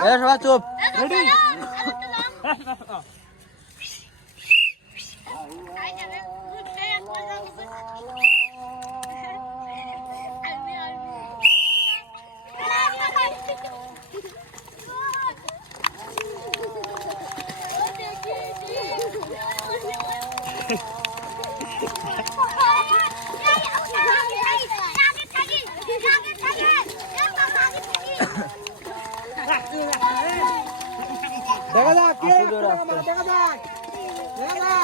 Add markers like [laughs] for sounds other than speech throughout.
এ সবাই চুপ রেডি দেখা যাক কে দেখা যাক। খেলা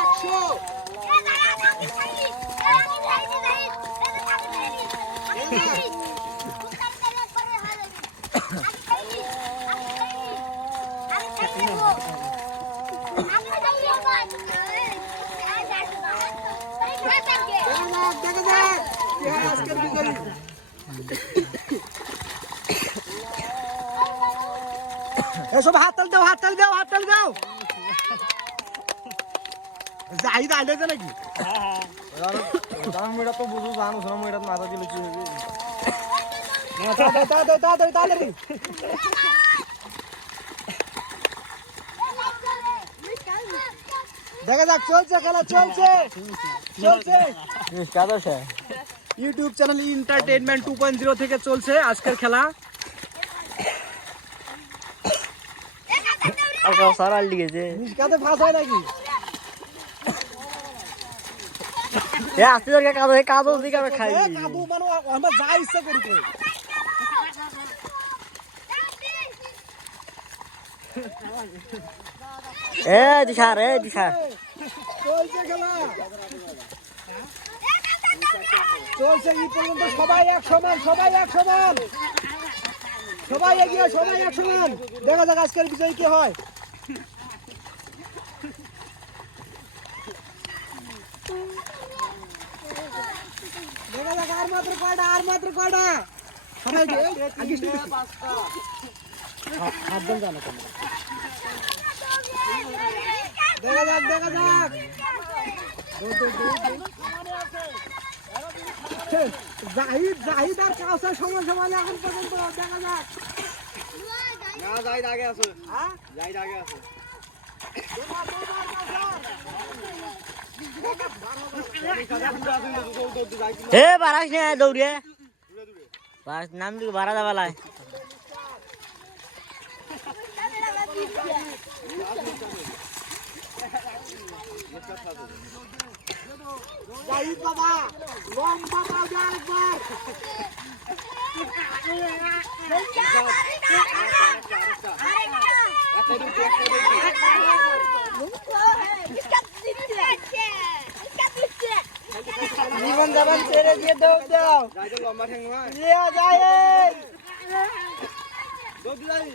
একশো দেখা যাক দেখা যাক। আজকের বিজয়ী? [laughs] এসব হাততাল দাও হাততাল দাও হাততাল দাও জাহিদ আইলেছে নাকি জানো মেয়েটা তো বুঝু জানো শোনো মেয়েটা মাথা দিলে কি হবে দেখা যাক চলছে খেলা চলছে চলছে। YouTube channel entertainment two point zero থেকে চলছে আজকের খেলা। আর সারাল লিগেছে নিষ্কাতে ফাঁস হয় নাকি? এ আস্তে ধরে কাদো এ কাদো দিকে আমি খাই। কাবু মানে আমরা যা ইচ্ছা করি করি। এ দিশার এ দিশার চলছে খেলা। চলছে এই পর্যন্ত সবাই এক সমান সবাই এক সমান। সবাই এগিয়ে সবাই এক সমান। দেখা যাক আজকের বিজয় কি হয়। আর মাত্র কয়টা আর মাত্র কয়টা? দেখা যাক দেখা যাক। জাহিদ জাহিদ আর কাউসার এখন পর্যন্ত দেখা যাক না যাই আগে আছে হ্যাঁ? যাই আগে। এ বারাস নে দৌড়ে বারাস নাম দিকে বারা যাবা লাই। বাবা লম্বা পাও যা একবার জীবন যাবান ছেড়ে দিয়ে দৌড় দাও যাই লম্বা ঠ্যাং নয় লিয়া জাহিদ দৌড় যাই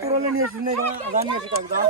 তোরলে নিয়ে শুনে জানিয়েছি জানিয়ে